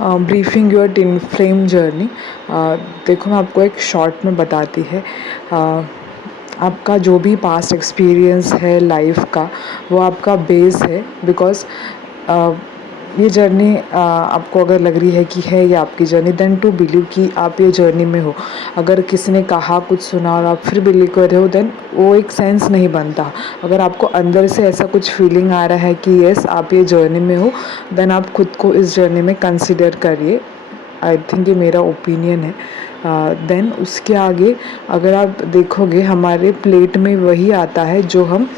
Briefing your tin flame journey. देखो मैं आपको एक शॉर्ट में बताती है। आपका जो भी पास्ट एक्सपीरियंस है लाइफ का, वो आपका बेस है। बिकॉज ये जर्नी आपको अगर लग रही है कि है ये आपकी जर्नी, देन टू बिलीव कि आप ये जर्नी में हो। अगर किसी ने कहा, कुछ सुना और आप फिर बिलीव कर रहे हो, देन वो एक सेंस नहीं बनता। अगर आपको अंदर से ऐसा कुछ फीलिंग आ रहा है कि येस आप ये जर्नी में हो, देन आप खुद को इस जर्नी में कंसिडर करिए। आई थिंक ये मेरा ओपिनियन है। देन उसके आगे अगर आप देखोगे, हमारे प्लेट में वही आता है जो हम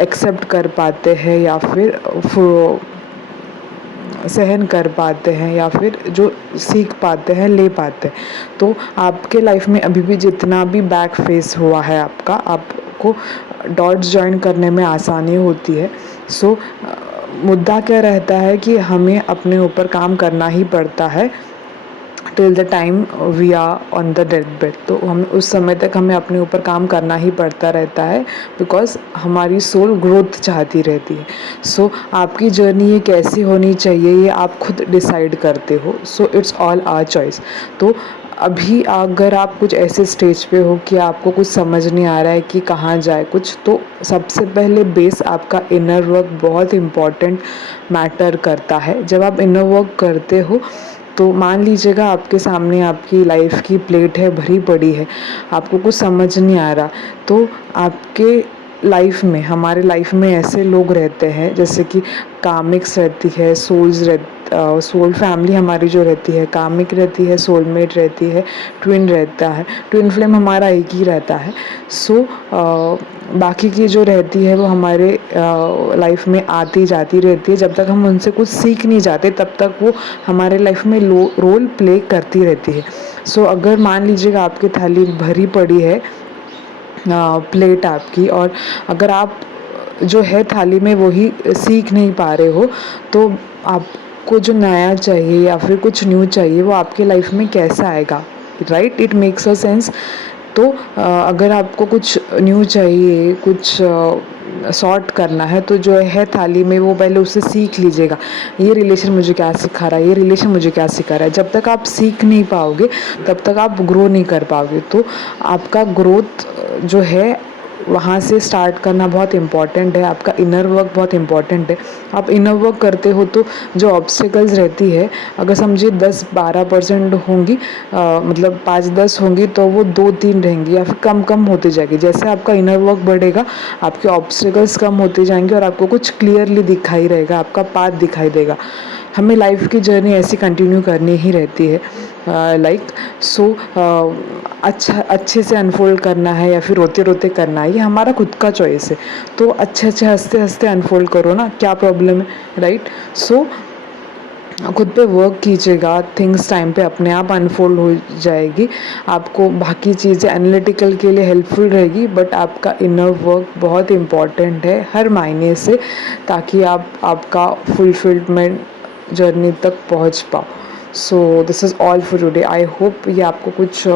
एक्सेप्ट कर पाते हैं या फिर सहन कर पाते हैं या फिर जो सीख पाते हैं, ले पाते हैं। तो आपके लाइफ में अभी भी जितना भी बैक फेस हुआ है आपको डॉट्स जॉइन करने में आसानी होती है। सो मुद्दा क्या रहता है कि हमें अपने ऊपर काम करना ही पड़ता है till the time we are on the death bed. तो हम उस समय तक हमें अपने ऊपर काम करना ही पड़ता रहता है, बिकॉज हमारी सोल ग्रोथ चाहती रहती है। सो आपकी जर्नी ये कैसी होनी चाहिए, ये आप खुद डिसाइड करते हो। So it's all our choice. तो अभी अगर आप कुछ ऐसे स्टेज पे हो कि आपको कुछ समझ नहीं आ रहा है कि कहाँ जाए कुछ, तो सबसे पहले बेस आपका इनर वर्क बहुत इम्पॉर्टेंट मैटर करता है। जब आप इनर वर्क करते हो तो मान लीजिएगा आपके सामने आपकी लाइफ की प्लेट है, भरी पड़ी है, आपको कुछ समझ नहीं आ रहा, तो आपके लाइफ में, हमारे लाइफ में ऐसे लोग रहते हैं जैसे कि कामिक्स रहती है, सोल फैमिली हमारी जो रहती है, कामिक रहती है, सोलमेट रहती है, ट्विन रहता है, ट्विन फ्लेम हमारा एक ही रहता है। सो बाकी की जो रहती है वो हमारे लाइफ में आती जाती रहती है। जब तक हम उनसे कुछ सीख नहीं जाते तब तक वो हमारे लाइफ में रोल प्ले करती रहती है। सो अगर मान लीजिएगा आपकी थाली भरी पड़ी है, प्लेट आपकी, और अगर आप जो है थाली में वही सीख नहीं पा रहे हो, तो आपको जो नया चाहिए या फिर कुछ न्यू चाहिए वो आपके लाइफ में कैसा आएगा, right? It makes a sense. तो अगर आपको कुछ न्यू चाहिए, कुछ सॉर्ट करना है, तो जो है थाली में वो पहले उसे सीख लीजिएगा। ये रिलेशन मुझे क्या सिखा रहा है, ये रिलेशन मुझे क्या सिखा रहा है। जब तक आप सीख नहीं पाओगे तब तक आप ग्रो नहीं कर पाओगे। तो आपका ग्रोथ जो है वहाँ से स्टार्ट करना बहुत इम्पॉर्टेंट है। आपका इनर वर्क बहुत इम्पॉर्टेंट है। आप इनर वर्क करते हो तो जो ऑब्स्टिकल्स रहती है, अगर समझिए 10-12% होंगी, मतलब 5-10 होंगी, तो वो 2-3 रहेंगी या फिर कम कम होती जाएगी। जैसे आपका इनर वर्क बढ़ेगा, आपके ऑब्स्टिकल्स कम होते जाएंगे और आपको कुछ क्लियरली दिखाई रहेगा, आपका पाथ दिखाई देगा। हमें लाइफ की जर्नी ऐसी कंटिन्यू करनी ही रहती है। अच्छे से अनफोल्ड करना है या फिर रोते रोते करना है, ये हमारा खुद का चॉइस है। तो अच्छे अच्छे हंसते हंसते अनफोल्ड करो ना, क्या प्रॉब्लम है, राइट? सो खुद पे वर्क कीजिएगा, थिंग्स टाइम पे अपने आप अनफोल्ड हो जाएगी। आपको बाकी चीज़ें एनालिटिकल के लिए हेल्पफुल रहेगी, बट आपका इनर वर्क बहुत इम्पॉर्टेंट है हर मायने से, ताकि आप आपका फुलफिलमेंट जर्नी तक पहुंच पाओ। So this is all for today. I hope ये आपको कुछ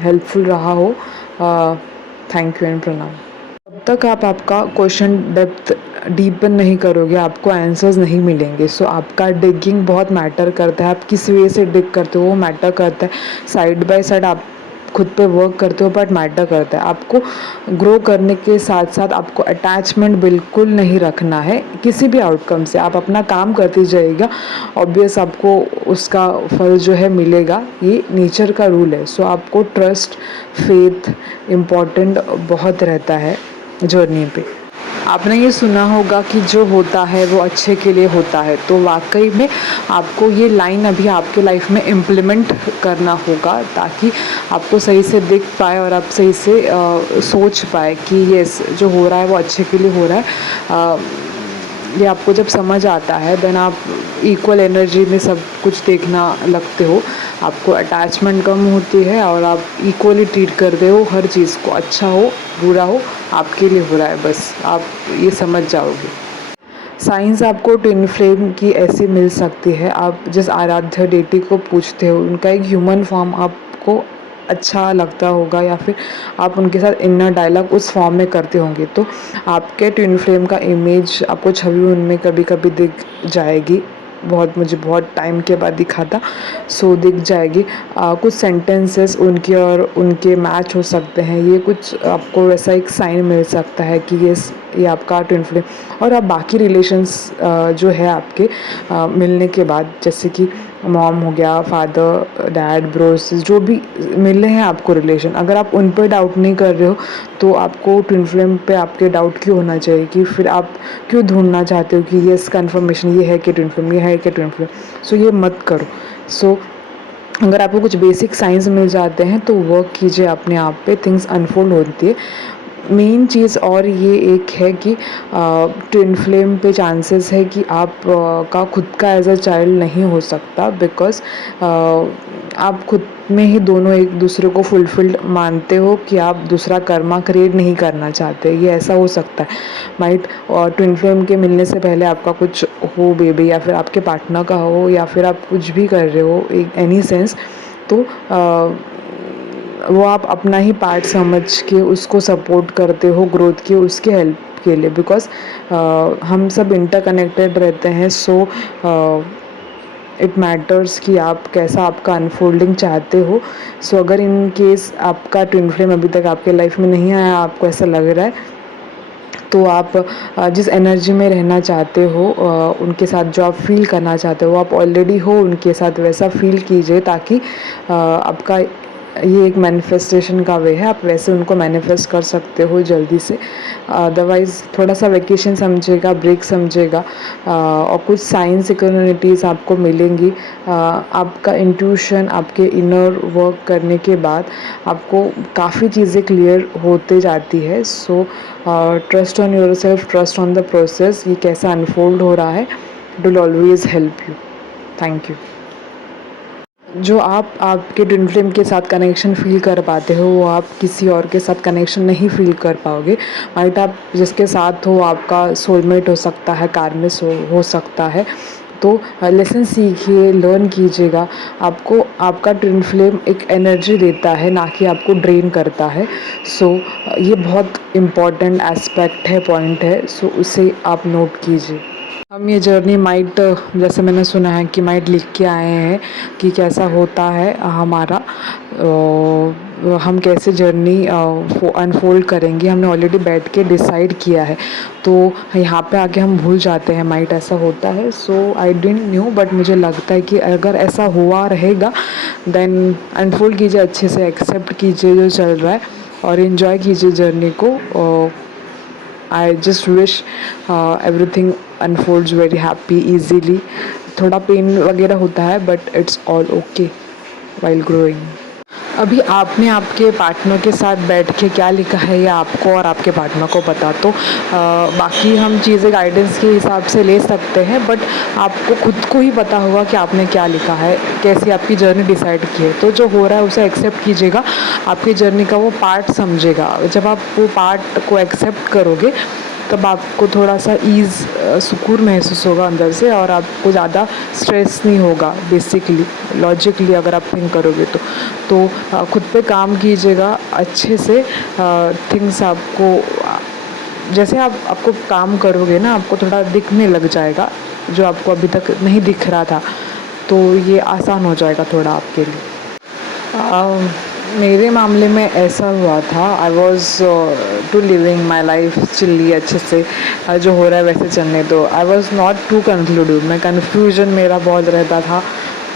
हेल्पफुल रहा हो। थैंक यू एंड प्रणाम। जब तक आप आपका क्वेश्चन डेप्थ डीपन नहीं करोगे, आपको आंसर्स नहीं मिलेंगे। सो आपका डिगिंग बहुत मैटर करता है, आप किस वे से डिग करते हो वो मैटर करता है। साइड बाय साइड आप खुद पे वर्क करते हो, बट मैटर करता है। आपको ग्रो करने के साथ साथ आपको अटैचमेंट बिल्कुल नहीं रखना है किसी भी आउटकम से। आप अपना काम करते जाइएगा, ऑब्वियस आपको उसका फल जो है मिलेगा, ये नेचर का रूल है। सो आपको ट्रस्ट, फेथ इम्पॉर्टेंट बहुत रहता है जर्नी पे। आपने ये सुना होगा कि जो होता है वो अच्छे के लिए होता है, तो वाकई में आपको ये लाइन अभी आपके लाइफ में इम्प्लीमेंट करना होगा, ताकि आपको सही से दिख पाए और आप सही से सोच पाए कि यस जो हो रहा है वो अच्छे के लिए हो रहा है। ये आपको जब समझ आता है, देन आप इक्वल एनर्जी में सब कुछ देखना लगते हो। आपको अटैचमेंट कम होती है और आप इक्वली ट्रीट करते हो हर चीज़ को, अच्छा हो बुरा हो आपके लिए हो रहा है, बस आप ये समझ जाओगे। साइंस आपको ट्विन फ्लेम की ऐसी मिल सकती है। आप जिस आराध्य डेटी को पूछते हो, उनका एक ह्यूमन फॉर्म आपको अच्छा लगता होगा, या फिर आप उनके साथ इनर डायलॉग उस फॉर्म में करते होंगे, तो आपके ट्विन फ्लेम का इमेज, आपको छवि उनमें कभी कभी दिख जाएगी। बहुत मुझे बहुत टाइम के बाद दिखा था, सो दिख जाएगी। कुछ सेंटेंसेस उनके और उनके मैच हो सकते हैं, ये कुछ आपको वैसा एक साइन मिल सकता है कि ये आपका ट्विन फ्लेम। और अब बाकी रिलेशंस जो है आपके मिलने के बाद, जैसे कि मॉम हो गया, फादर, डैड, ब्रोस, जो भी मिले हैं आपको रिलेशन, अगर आप उन पर डाउट नहीं कर रहे हो तो आपको ट्विन फ्लेम पे आपके डाउट क्यों होना चाहिए, कि फिर आप क्यों ढूंढना चाहते हो कि येस कन्फर्मेशन ये है कि ट्विन फ्लेम, ये है कि ट्विन फ्लेम। सो ये मत करो। सो अगर आपको कुछ बेसिक साइंस मिल जाते हैं तो वर्क कीजिए अपने आप पे, थिंग्स अनफोल्ड होती है। मेन चीज़ और ये एक है कि ट्विन फ्लेम पे चांसेस है कि आप का खुद का एज अ चाइल्ड नहीं हो सकता, बिकॉज आप खुद में ही दोनों एक दूसरे को फुलफिल्ड मानते हो कि आप दूसरा कर्मा क्रिएट नहीं करना चाहते। ये ऐसा हो सकता है माइट। और ट्विन फ्लेम के मिलने से पहले आपका कुछ हो बेबी, या फिर आपके पार्टनर का हो, या फिर आप कुछ भी कर रहे हो एनी सेंस, तो वो आप अपना ही पार्ट समझ के उसको सपोर्ट करते हो ग्रोथ की, उसके हेल्प के लिए, बिकॉज हम सब इंटरकनेक्टेड रहते हैं। सो इट मैटर्स कि आप कैसा आपका अनफोल्डिंग चाहते हो। सो अगर इन केस आपका ट्विन फ्लेम अभी तक आपके लाइफ में नहीं आया, आपको ऐसा लग रहा है, तो आप जिस एनर्जी में रहना चाहते हो, उनके साथ जो आप फील करना चाहते हो, आप ऑलरेडी हो उनके साथ, वैसा फील कीजिए, ताकि आपका ये एक मैनिफेस्टेशन का वे है, आप वैसे उनको मैनिफेस्ट कर सकते हो जल्दी से। अदरवाइज़ थोड़ा सा वेकेशन समझेगा, ब्रेक समझेगा, और कुछ साइंस सिक्योरिटीज़ आपको मिलेंगी। आपका इंट्यूशन, आपके इनर वर्क करने के बाद आपको काफ़ी चीज़ें क्लियर होते जाती है। So trust on your self, trust on the process, ये कैसा अनफोल्ड हो रहा है, it will always help you. Thank you. जो आप आपके ट्विन फ्लेम के साथ कनेक्शन फ़ील कर पाते हो, वो आप किसी और के साथ कनेक्शन नहीं फ़ील कर पाओगे। माइट आप जिसके साथ हो आपका सोलमेट हो सकता है, कार्मिस हो सकता है। तो लेसन सीखिए, लर्न कीजिएगा। आपको आपका ट्विन फ्लेम एक एनर्जी देता है, ना कि आपको ड्रेन करता है। सो ये बहुत इम्पॉर्टेंट एस्पेक्ट है, पॉइंट है। सो उसे आप नोट कीजिए। हम ये जर्नी माइट, जैसे मैंने सुना है कि माइट लिख के आए हैं कि कैसा होता है हमारा, हम कैसे जर्नी अनफोल्ड करेंगे, हमने ऑलरेडी बैठ के डिसाइड किया है। तो यहाँ पे आके हम भूल जाते हैं, माइट ऐसा होता है। सो आई डिडंट न्यू, बट मुझे लगता है कि अगर ऐसा हुआ रहेगा, देन अनफोल्ड कीजिए, अच्छे से एक्सेप्ट कीजिए जो चल रहा है, और इन्जॉय कीजिए जर्नी को। I just wish everything unfolds very happy, easily. थोड़ा पेन वगैरह होता है, but it's all okay while growing. अभी आपने आपके पार्टनर के साथ बैठ के क्या लिखा है, ये आपको और आपके पार्टनर को पता। तो बाकी हम चीज़ें गाइडेंस के हिसाब से ले सकते हैं, बट आपको खुद को ही पता होगा कि आपने क्या लिखा है, कैसी आपकी जर्नी डिसाइड की है। तो जो हो रहा है उसे एक्सेप्ट कीजिएगा, आपकी जर्नी का वो पार्ट समझेगा। जब आप वो पार्ट को एक्सेप्ट करोगे, तब आपको थोड़ा सा ईज़, सुकून महसूस होगा अंदर से, और आपको ज़्यादा स्ट्रेस नहीं होगा। बेसिकली लॉजिकली अगर आप थिंक करोगे तो खुद पे काम कीजिएगा अच्छे से। थिंग्स आपको, जैसे आपको काम करोगे ना, आपको थोड़ा दिखने लग जाएगा जो आपको अभी तक नहीं दिख रहा था, तो ये आसान हो जाएगा थोड़ा आपके लिए। मेरे मामले में ऐसा हुआ था, I was too living my life chilly, अच्छे से जो हो रहा है वैसे चलने दो। I was not too conclusive, मैं कन्फ्यूजन मेरा बहुत रहता था,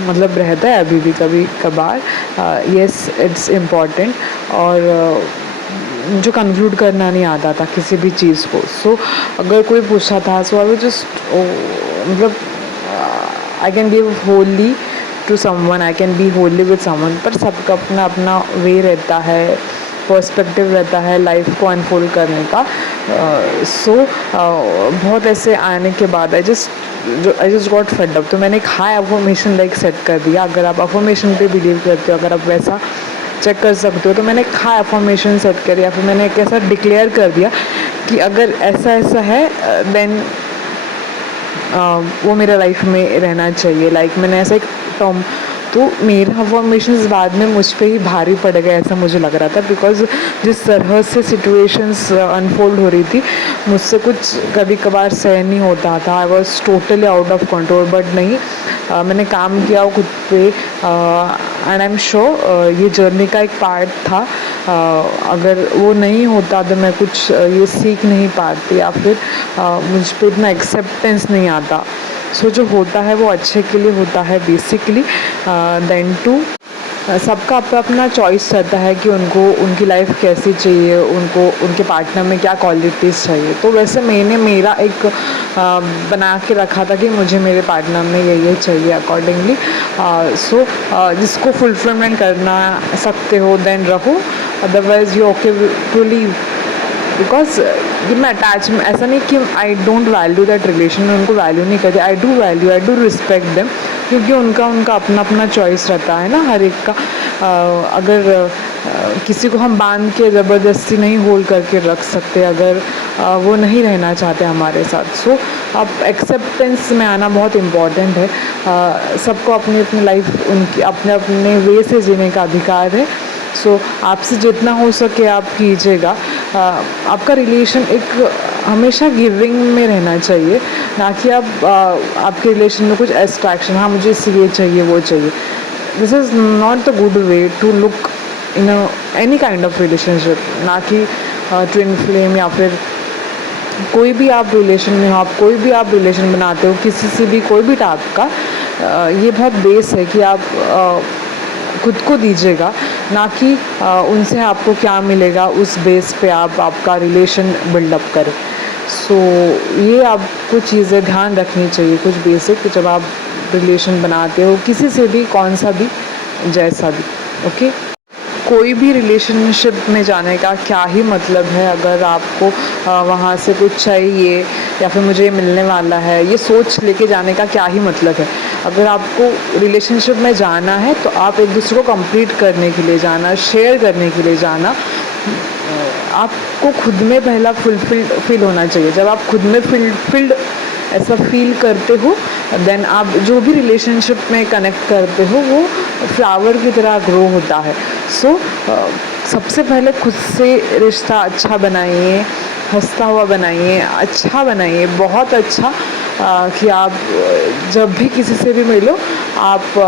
मतलब रहता है अभी भी कभी कभार। येस, इट्स इम्पॉर्टेंट, और मुझे कंक्लूड करना नहीं आता था किसी भी चीज़ को। सो अगर कोई पूछा था, सो आई वाज जस्ट, मतलब I can give holy to someone, I can be holy with someone, पर सबका अपना अपना वे रहता है, पर्सपेक्टिव रहता है लाइफ को अनफोल्ड करने का। सो बहुत ऐसे आने के बाद I just got fed up. तो मैंने एक हाई अफर्मेशन लाइक सेट कर दिया। अगर आप अफर्मेशन पे बिलीव करते हो, अगर आप वैसा चेक कर सकते हो, तो मैंने एक हाई अफर्मेशन सेट कर, या फिर मैंने एक ऐसा डिक्लेयर कर दिया कि अगर ऐसा ऐसा है, देन वो मेरे लाइफ में रहना चाहिए। लाइक मैंने ऐसा एक टर्म तो मेरा अफर्मेशंस बाद में मुझ पे ही भारी पड़ गए ऐसा मुझे लग रहा था, बिकॉज जिस तरह से सिचुएशंस अनफोल्ड हो रही थी मुझसे कुछ कभी कभार सहन नहीं होता था। I was totally out of control, but नहीं, मैंने काम किया खुद पे, एंड आई एम श्योर ये जर्नी का एक पार्ट था। अगर वो नहीं होता तो मैं कुछ ये सीख नहीं पाती, या फिर मुझ पे इतना एक्सेप्टेंस नहीं आता। सो जो होता है वो अच्छे के लिए होता है बेसिकली। देन टू सबका अपना अपना चॉइस रहता है कि उनको उनकी लाइफ कैसी चाहिए, उनको उनके पार्टनर में क्या क्वालिटीज़ चाहिए। तो वैसे मैंने मेरा एक बना के रखा था कि मुझे मेरे पार्टनर में ये चाहिए अकॉर्डिंगली। सो जिसको फुलफिलमेंट करना सकते हो देन रहो, otherwise you okay to leave. Because ये मैं अटैचमेंट ऐसा नहीं कि I don't value that relation, में उनको वैल्यू नहीं करती, I do value, I do respect them, क्योंकि उनका अपना अपना चॉइस रहता है ना हर एक का। अगर किसी को हम बांध के ज़बरदस्ती नहीं होल्ड करके रख सकते अगर वो नहीं रहना चाहते हमारे साथ। सो अब एक्सेप्टेंस में आना बहुत इम्पॉर्टेंट है। सबको अपनी अपनी लाइफ उनकी अपने अपने वे से जीने का अधिकार है। सो आपसे जितना हो सके आप कीजिएगा। आपका रिलेशन एक हमेशा गिविंग में रहना चाहिए, ना कि आप आपके रिलेशन में कुछ एस्ट्रैक्शन, हाँ मुझे इसलिए चाहिए वो चाहिए। This is not the good way to look in any kind of relationship, ना कि ट्विन फ्लेम या फिर कोई भी आप रिलेशन में हो, आप कोई भी आप रिलेशन बनाते हो किसी से भी कोई भी टाइप का, ये बहुत बेस है कि आप खुद को दीजिएगा, ना कि उनसे आपको क्या मिलेगा उस बेस पे आप आपका रिलेशन बिल्डअप करें। सो ये आपको चीज़ें ध्यान रखनी चाहिए, कुछ बेसिक, जब आप रिलेशन बनाते हो किसी से भी, कौन सा भी, जैसा भी। ओके, कोई भी रिलेशनशिप में जाने का क्या ही मतलब है अगर आपको वहाँ से कुछ चाहिए या फिर मुझे ये मिलने वाला है, ये सोच लेके जाने का क्या ही मतलब है। अगर आपको रिलेशनशिप में जाना है तो आप एक दूसरे को कंप्लीट करने के लिए जाना, शेयर करने के लिए जाना। आपको खुद में पहला फुलफिल्ड फील होना चाहिए। जब आप खुद में फुलफिल्ड ऐसा फील करते हो देन आप जो भी रिलेशनशिप में कनेक्ट करते हो वो फ्लावर की तरह ग्रो होता है। सो सबसे पहले खुद से रिश्ता अच्छा बनाइए, हंसता हुआ बनाइए, अच्छा बनाइए, बहुत अच्छा, कि आप जब भी किसी से भी मिलो आप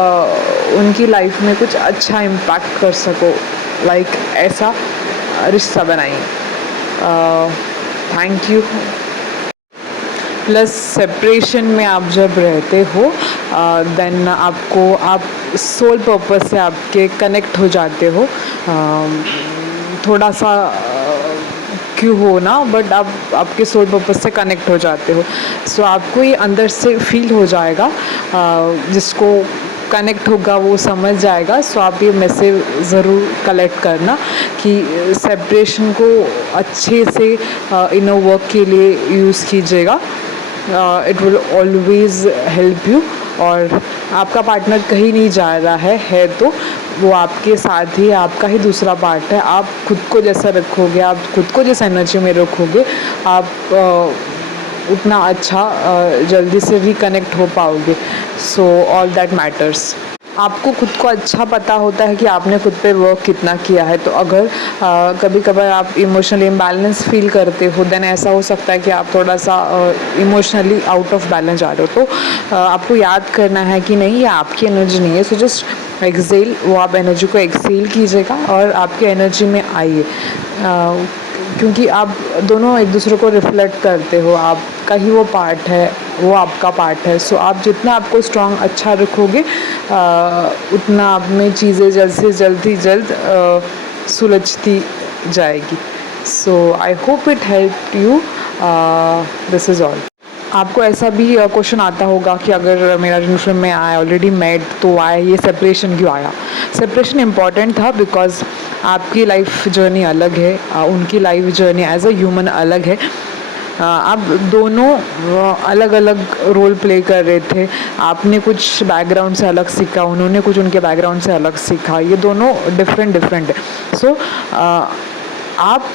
उनकी लाइफ में कुछ अच्छा इम्पैक्ट कर सको, लाइक ऐसा रिश्ता बनाइए। Thank you. प्लस सेपरेशन में आप जब रहते हो देन आपको आप सोल पर्पस से आपके कनेक्ट हो जाते हो, थोड़ा सा क्यों हो ना, बट आप आपके सोल पर्पस से कनेक्ट हो जाते हो। सो आपको ये अंदर से फील हो जाएगा, जिसको कनेक्ट होगा वो समझ जाएगा। सो आप ये मैसेज ज़रूर कलेक्ट करना कि सेपरेशन को अच्छे से इनर वर्क के लिए यूज़ कीजिएगा। It will always help you. और आपका पार्टनर कहीं नहीं जा रहा है तो वो आपके साथ ही, आपका ही दूसरा पार्ट है। आप खुद को जैसा रखोगे, आप खुद को जिस एनर्जी में रखोगे, आप उतना अच्छा जल्दी से रिकनेक्ट हो पाओगे। So all that matters. आपको खुद को अच्छा पता होता है कि आपने खुद पे वर्क कितना किया है। तो अगर कभी कभार आप इमोशनली इम्बैलेंस फील करते हो देन ऐसा हो सकता है कि आप थोड़ा सा इमोशनली आउट ऑफ बैलेंस जा रहे हो। तो आपको याद करना है कि नहीं, ये आपकी एनर्जी नहीं है। सो जस्ट एक्सेल, वो आप एनर्जी को एक्सेल कीजिएगा और आपके एनर्जी में आइए, क्योंकि आप दोनों एक दूसरे को रिफ्लेक्ट करते हो। आपका ही वो पार्ट है, वो आपका पार्ट है। सो आप जितना आपको स्ट्रॉन्ग अच्छा रखोगे उतना आप में चीज़ें जल्द से जल्द सुलझती जाएगी। So I hope it help you. This is all. आपको ऐसा भी क्वेश्चन आता होगा कि अगर मेरा रिलेशन में आया ऑलरेडी मेड तो आया, ये सेपरेशन क्यों आया? सेपरेशन इम्पॉर्टेंट था बिकॉज आपकी लाइफ जर्नी अलग है, उनकी life journey as a human अलग है। आप दोनों अलग अलग रोल प्ले कर रहे थे। आपने कुछ बैकग्राउंड से अलग सीखा, उन्होंने कुछ उनके बैकग्राउंड से अलग सीखा, ये दोनों डिफरेंट है। सो आप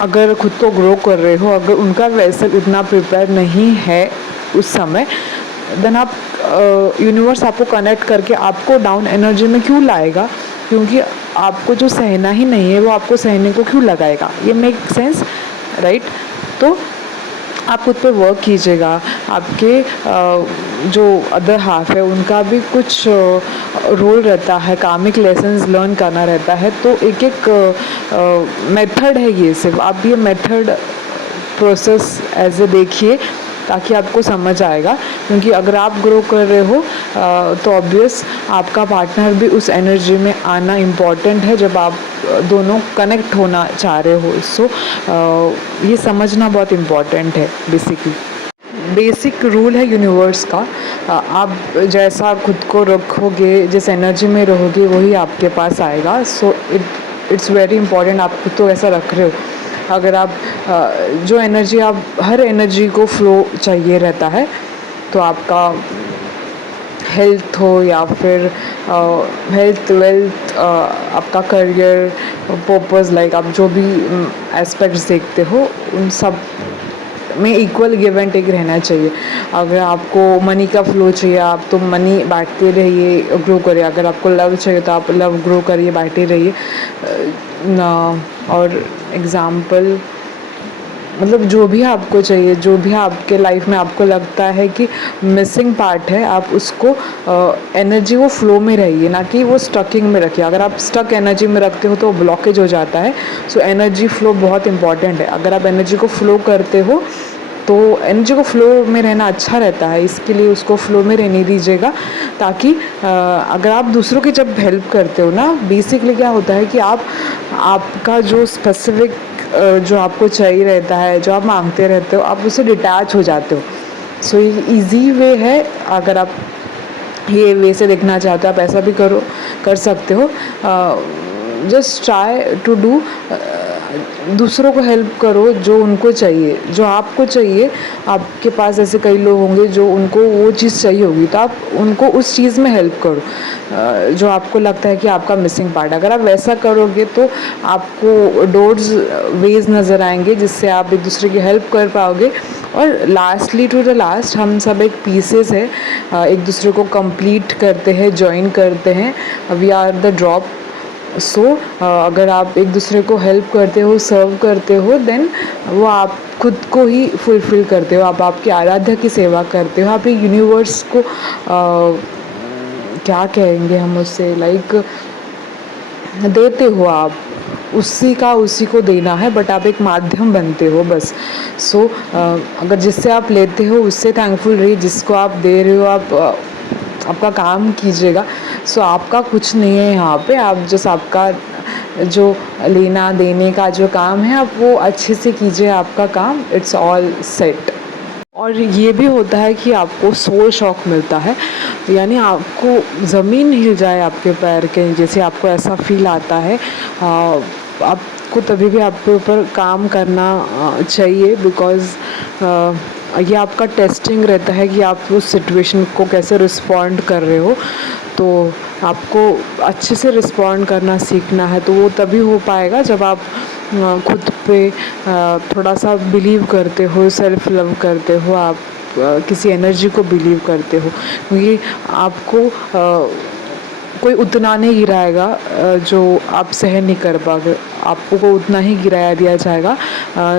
अगर खुद को ग्रो कर रहे हो, अगर उनका वेसल उतना प्रिपेयर नहीं है उस समय, देन आप यूनिवर्स आपको कनेक्ट करके आपको डाउन एनर्जी में क्यों लाएगा, क्योंकि आपको जो सहना ही नहीं है वो आपको सहने को क्यों लगाएगा। ये मेक सेंस, राइट। तो आप खुद पे वर्क कीजिएगा। आपके जो अदर हाफ है उनका भी कुछ रोल रहता है, कार्मिक लेसन्स लर्न करना रहता है। तो एक एक मेथड है, ये सिर्फ आप ये मेथड प्रोसेस एज ए देखिए ताकि आपको समझ आएगा। क्योंकि अगर आप ग्रो कर रहे हो तो ऑब्वियस आपका पार्टनर भी उस एनर्जी में आना इम्पॉर्टेंट है जब आप दोनों कनेक्ट होना चाह रहे हो। सो ये समझना बहुत इम्पॉर्टेंट है। बेसिक रूल है यूनिवर्स का, आप जैसा खुद को रखोगे, जिस एनर्जी में रहोगे वही आपके पास आएगा। सो इट्स वेरी इंपॉर्टेंट आप खुद तो ऐसा रख रहे हो। अगर आप जो एनर्जी, आप हर एनर्जी को फ्लो चाहिए रहता है, तो आपका हेल्थ हो या फिर हेल्थ, वेल्थ, आपका करियर, पर्पस, लाइक आप जो भी एस्पेक्ट्स देखते हो उन सब में इक्वल गिव एंड टेक रहना चाहिए। अगर आपको मनी का फ्लो चाहिए, आप तो मनी बांटते रहिए, ग्रो करिए। अगर आपको लव चाहिए तो आप लव ग्रो करिए, बांटते रहिए। और एग्ज़ाम्पल मतलब जो भी आपको चाहिए, जो भी आपके लाइफ में आपको लगता है कि मिसिंग पार्ट है, आप उसको एनर्जी वो फ्लो में रहिए, ना कि वो स्टकिंग में रखिए। अगर आप स्टक एनर्जी में रखते हो तो ब्लॉकेज हो जाता है। सो एनर्जी फ्लो बहुत इंपॉर्टेंट है। अगर आप एनर्जी को फ्लो करते हो तो एनर्जी को फ्लो में रहना अच्छा रहता है, इसके लिए उसको फ्लो में रहने दीजिएगा। ताकि अगर आप दूसरों की जब हेल्प करते हो ना, बेसिकली क्या होता है कि आपका जो स्पेसिफिक जो आपको चाहिए रहता है, जो आप मांगते रहते हो, आप उससे डिटैच हो जाते हो। सो ये ईजी वे है। अगर आप ये वे से देखना चाहते हो, आप ऐसा भी कर सकते हो। जस्ट ट्राई टू डू, दूसरों को हेल्प करो जो उनको चाहिए, जो आपको चाहिए। आपके पास ऐसे कई लोग होंगे जो उनको वो चीज़ चाहिए होगी, तो आप उनको उस चीज़ में हेल्प करो जो आपको लगता है कि आपका मिसिंग पार्ट। अगर आप वैसा करोगे तो आपको डोर्स, वेज नज़र आएंगे जिससे आप एक दूसरे की हेल्प कर पाओगे। और लास्टली टू द लास्ट, हम सब एक पीसेस है, एक दूसरे को कंप्लीट करते हैं, ज्वाइन करते हैं। We are the drop. सो अगर आप एक दूसरे को हेल्प करते हो, सर्व करते हो, देन वो आप खुद को ही फुलफ़िल करते हो। आप आपके आराध्य की सेवा करते हो। आप ये यूनिवर्स को क्या कहेंगे हम उससे, लाइक देते हो आप, उसी को देना है, बट आप एक माध्यम बनते हो बस। सो अगर जिससे आप लेते हो उससे थैंकफुल रहिए, जिसको आप दे रहे हो आप आपका काम कीजिएगा। सो आपका कुछ नहीं है यहाँ पे, आप जस्ट आपका जो लेना देने का जो काम है आप वो अच्छे से कीजिए, आपका काम, इट्स ऑल सेट। और ये भी होता है कि आपको सोल शॉक मिलता है, यानी आपको ज़मीन हिल जाए आपके पैर के, जैसे आपको ऐसा फील आता है। आपको तभी भी आपके ऊपर काम करना चाहिए, बिकॉज़ ये आपका टेस्टिंग रहता है कि आप उस सिचुएशन को कैसे रिस्पॉन्ड कर रहे हो। तो आपको अच्छे से रिस्पॉन्ड करना सीखना है, तो वो तभी हो पाएगा जब आप खुद पे थोड़ा सा बिलीव करते हो, सेल्फ लव करते हो, आप किसी एनर्जी को बिलीव करते हो। क्योंकि आपको कोई उतना नहीं गिराएगा जो आप सहन नहीं कर पाओगे। आपको उतना ही गिराया दिया जाएगा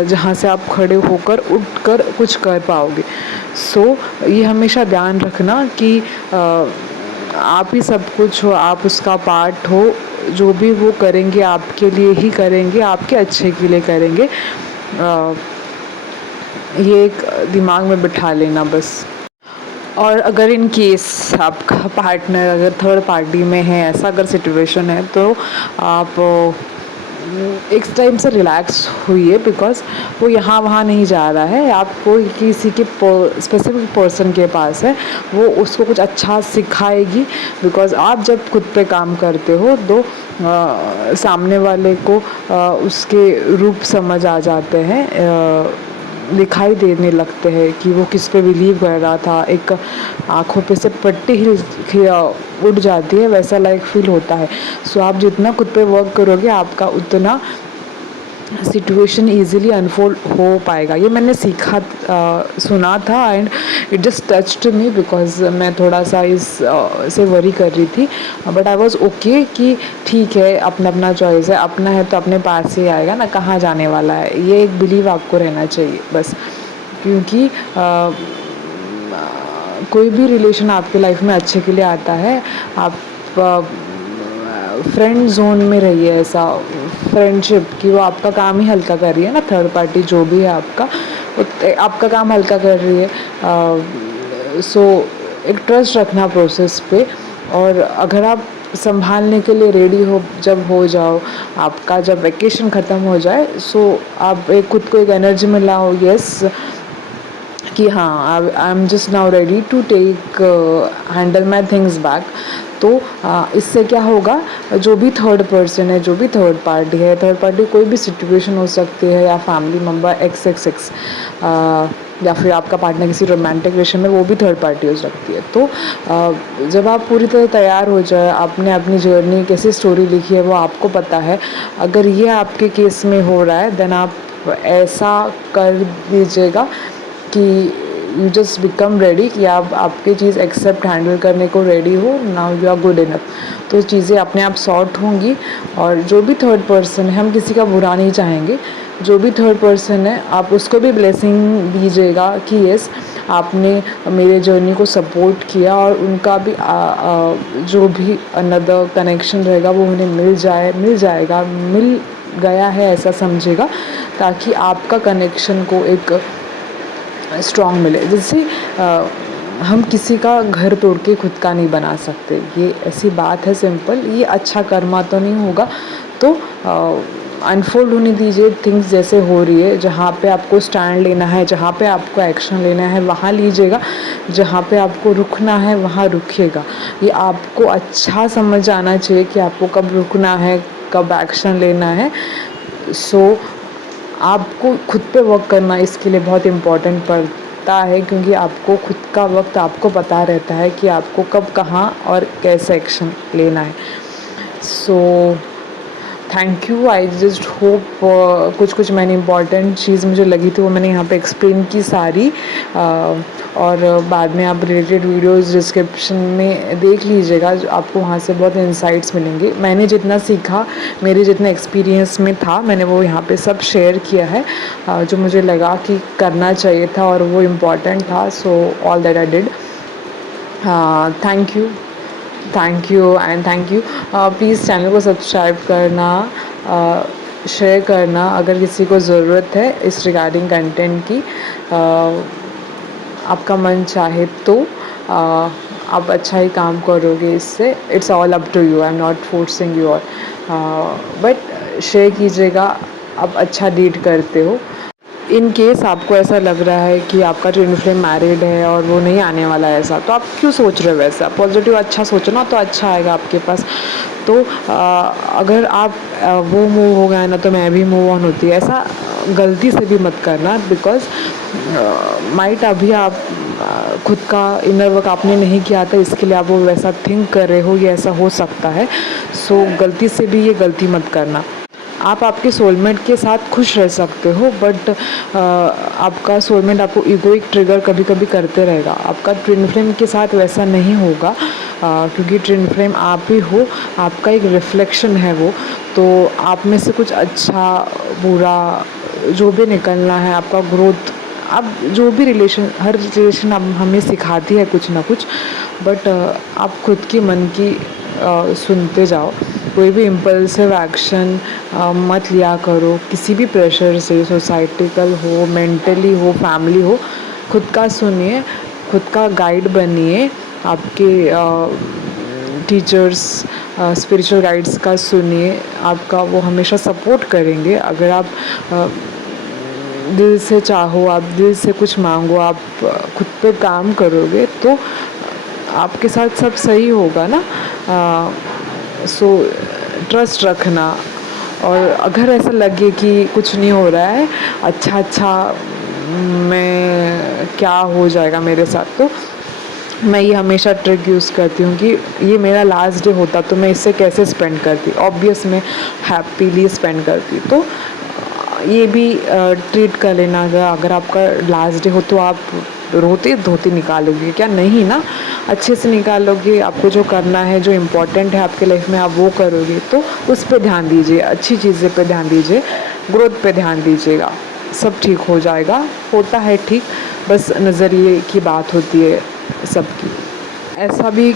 जहाँ से आप खड़े होकर उठकर कुछ कर पाओगे। सो ये हमेशा ध्यान रखना कि आप ही सब कुछ हो, आप उसका पार्ट हो। जो भी वो करेंगे आपके लिए ही करेंगे, आपके अच्छे के लिए करेंगे। ये एक दिमाग में बिठा लेना बस। और अगर इन केस आपका पार्टनर अगर थर्ड पार्टी में है, ऐसा अगर सिचुएशन है, तो आप एक टाइम से रिलैक्स हुई, बिकॉज़ वो यहाँ वहाँ नहीं जा रहा है। आपको किसी के स्पेसिफिक पर्सन के पास है, वो उसको कुछ अच्छा सिखाएगी। बिकॉज़ आप जब खुद पे काम करते हो तो सामने वाले को उसके रूप समझ आ जाते हैं, दिखाई देने लगते हैं कि वो किस पे बिलीव कर रहा था। एक आँखों पे से पट्टी ही उड़ जाती है, वैसा लाइक फील होता है। सो आप जितना खुद पे वर्क करोगे आपका उतना सिचुएशन ईज़िली अनफोल्ड हो पाएगा। ये मैंने सीखा सुना था and it just touched me because मैं थोड़ा सा इस से वरी कर रही थी, बट आई वाज़ ओके कि ठीक है, अपना अपना चॉइस है, अपना है तो अपने पास ही आएगा ना, कहाँ जाने वाला है, ये एक बिलीव आपको रहना चाहिए बस। क्योंकि कोई भी रिलेशन आपके लाइफ में अच्छे के लिए आता है। आप फ्रेंड जोन में रहिए, ऐसा फ्रेंडशिप कि वो आपका काम ही हल्का कर रही है ना, थर्ड पार्टी जो भी है आपका, वो आपका काम हल्का कर रही है। सो एक ट्रस्ट रखना प्रोसेस पे, और अगर आप संभालने के लिए रेडी हो, जब हो जाओ, आपका जब वेकेशन ख़त्म हो जाए, सो आप एक खुद को एक एनर्जी में लाओ, यस, कि हाँ, I am just now ready to take handle my things back. तो इससे क्या होगा, जो भी थर्ड पर्सन है, जो भी थर्ड पार्टी है, थर्ड पार्टी कोई भी सिचुएशन हो सकती है, या फैमिली मेम्बर XXX, या फिर आपका पार्टनर किसी रोमांटिक रिलेशन में, वो भी थर्ड पार्टी हो सकती है। तो जब आप पूरी तरह तैयार हो जाए, आपने अपनी जर्नी कैसी स्टोरी लिखी है वो आपको पता है, अगर ये आपके केस में हो रहा है, देन आप ऐसा कर दीजिएगा कि यू जस्ट बिकम रेडी, कि आप आपकी चीज़ एक्सेप्ट हैंडल करने को रेडी हो, now you are good enough. तो चीज़ें अपने आप सॉर्ट होंगी। और जो भी थर्ड पर्सन है, हम किसी का बुरा नहीं चाहेंगे, जो भी थर्ड पर्सन है आप उसको भी ब्लेसिंग दीजिएगा कि यस, आपने मेरे जर्नी को सपोर्ट किया, और उनका भी जो भी अनदर कनेक्शन रहेगा वो उन्हें मिल जाएगा, मिल गया है ऐसा समझेगा, ताकि आपका कनेक्शन को एक स्ट्रॉन्ग मिले। जैसे हम किसी का घर तोड़ के खुद का नहीं बना सकते, ये ऐसी बात है सिंपल। ये अच्छा कर्मा तो नहीं होगा, तो अनफोल्ड होने दीजिए थिंग्स जैसे हो रही है। जहाँ पे आपको स्टैंड लेना है, जहाँ पे आपको एक्शन लेना है, वहाँ लीजिएगा। जहाँ पे आपको रुकना है वहाँ रुकिएगा। ये आपको अच्छा समझ आना चाहिए कि आपको कब रुकना है, कब एक्शन लेना है। सो आपको खुद पे वर्क करना इसके लिए बहुत इम्पॉर्टेंट पड़ता है, क्योंकि आपको खुद का वक्त आपको पता रहता है कि आपको कब, कहाँ और कैसे एक्शन लेना है। So thank you. I just hope कुछ मैंने इम्पॉर्टेंट चीज़ मुझे लगी थी वो मैंने यहाँ पे एक्सप्लेन की सारी, और बाद में आप रिलेटेड वीडियोस डिस्क्रिप्शन में देख लीजिएगा, जो आपको वहाँ से बहुत इंसाइट्स मिलेंगे। मैंने जितना सीखा, मेरे जितने एक्सपीरियंस में था, मैंने वो यहाँ पे सब शेयर किया है, जो मुझे लगा कि करना चाहिए था और वो इम्पॉर्टेंट था। So all that I did. Thank you and thank you. Please channel को सब्सक्राइब करना, शेयर करना अगर किसी को ज़रूरत है इस रिगार्डिंग कंटेंट की। आपका मन चाहे तो आप अच्छा ही काम करोगे इससे। It's all up to you, I am not forcing you, और बट शेयर कीजिएगा आप अच्छा डीड करते हो। इन केस आपको ऐसा लग रहा है कि आपका ट्विन फ्लेम मैरिड है और वो नहीं आने वाला है, ऐसा तो आप क्यों सोच रहे हो वैसा? पॉजिटिव अच्छा सोचो ना, तो अच्छा आएगा आपके पास। तो अगर आप वो मूव हो गया ना, तो मैं भी मूव ऑन होती है, ऐसा गलती से भी मत करना। बिकॉज माइट अभी आप खुद का इनर वर्क आपने नहीं किया था, इसके लिए आप वो वैसा थिंक कर रहे हो, ये ऐसा हो सकता है। सो गलती से भी ये गलती मत करना। आप आपके सोलमेट के साथ खुश रह सकते हो, बट आपका सोलमेट आपको ईगोइक ट्रिगर कभी कभी करते रहेगा। आपका ट्विन फ्लेम के साथ वैसा नहीं होगा, क्योंकि ट्विन फ्लेम आप ही हो, आपका एक रिफ्लेक्शन है वो। तो आप में से कुछ अच्छा बुरा जो भी निकलना है, आपका ग्रोथ, आप जो भी रिलेशन, हर रिलेशन अब हमें सिखाती है कुछ ना कुछ, बट आप खुद की मन की सुनते जाओ। कोई भी इम्पल्सिव एक्शन मत लिया करो किसी भी प्रेशर से, सोसाइटिकल हो, मेंटली हो, फैमिली हो। खुद का सुनिए, खुद का गाइड बनिए। आपके टीचर्स, स्पिरिचुअल गाइड्स का सुनिए, आपका वो हमेशा सपोर्ट करेंगे। अगर आप दिल से चाहो, आप दिल से कुछ मांगो, आप खुद पे काम करोगे, तो आपके साथ सब सही होगा ना। सो ट्रस्ट रखना। और अगर ऐसा लगे कि कुछ नहीं हो रहा है, अच्छा मैं क्या हो जाएगा मेरे साथ, तो मैं ये हमेशा ट्रिक यूज़ करती हूँ कि ये मेरा लास्ट डे होता तो मैं इससे कैसे स्पेंड करती। ऑब्वियस मैं हैप्पीली स्पेंड करती। तो ये भी ट्रीट कर लेना, अगर आपका लास्ट डे हो तो आप रोते धोते निकालोगे क्या? नहीं ना, अच्छे से निकालोगे। आपको जो करना है, जो इम्पोर्टेंट है आपके लाइफ में, आप वो करोगे। तो उस पे ध्यान दीजिए, अच्छी चीज़ें पे ध्यान दीजिए, ग्रोथ पे ध्यान दीजिएगा, सब ठीक हो जाएगा। होता है ठीक, बस नज़रिए की बात होती है सबकी। ऐसा भी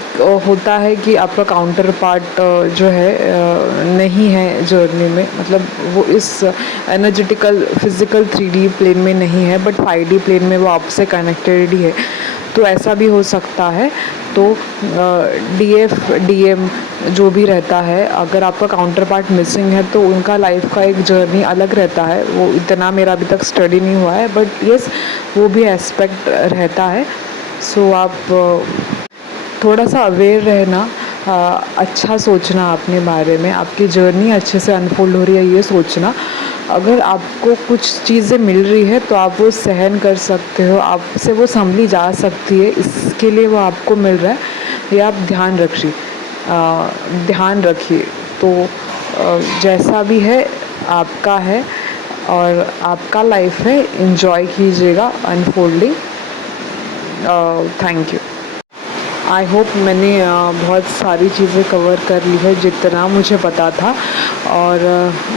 होता है कि आपका काउंटर पार्ट जो है नहीं है जर्नी में, मतलब वो इस एनर्जेटिकल फिज़िकल 3D प्लेन में नहीं है, बट 5D प्लेन में वो आपसे कनेक्टेड ही है। तो ऐसा भी हो सकता है। तो DF DM जो भी रहता है, अगर आपका काउंटर पार्ट मिसिंग है तो उनका लाइफ का एक जर्नी अलग रहता है। वो इतना मेरा अभी तक स्टडी नहीं हुआ है, बट येस वो भी एस्पेक्ट रहता है। सो आप थोड़ा सा अवेयर रहना, अच्छा सोचना अपने बारे में, आपकी जर्नी अच्छे से अनफोल्ड हो रही है ये सोचना। अगर आपको कुछ चीज़ें मिल रही है तो आप वो सहन कर सकते हो, आपसे वो संभली जा सकती है, इसके लिए वो आपको मिल रहा है। ये आप ध्यान रखिए। तो जैसा भी है आपका है और आपका लाइफ है, एंजॉय कीजिएगा unfolding. Thank you. I hope मैंने बहुत सारी चीज़ें कवर कर ली है जितना मुझे पता था। और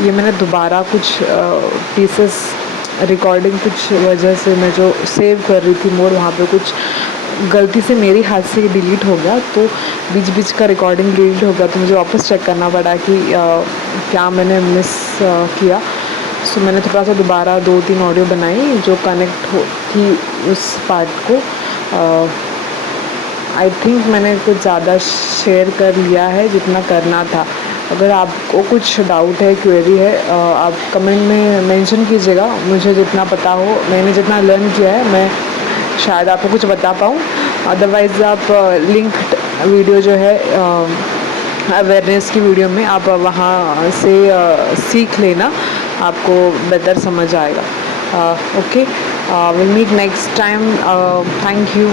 ये मैंने दोबारा कुछ पीसेस रिकॉर्डिंग कुछ वजह से मैं जो सेव कर रही थी मोड, वहाँ पे कुछ गलती से मेरी हाथ से डिलीट हो गया, तो बीच बीच का रिकॉर्डिंग डिलीट हो गया, तो मुझे वापस चेक करना पड़ा कि क्या मैंने मिस किया। सो मैंने थोड़ा सा दोबारा 2-3 ऑडियो बनाई जो कनेक्ट हो थी उस पार्ट को। आई थिंक मैंने कुछ ज़्यादा शेयर कर लिया है जितना करना था। अगर आपको कुछ डाउट है, क्वेरी है, आप कमेंट में मेंशन कीजिएगा। मुझे जितना पता हो, मैंने जितना लर्न किया है, मैं शायद आपको कुछ बता पाऊँ। अदरवाइज़ आप लिंक्ड वीडियो जो है अवेयरनेस की वीडियो में, आप वहाँ से सीख लेना, आपको बेहतर समझ आएगा। Okay, will meet next time. Thank you.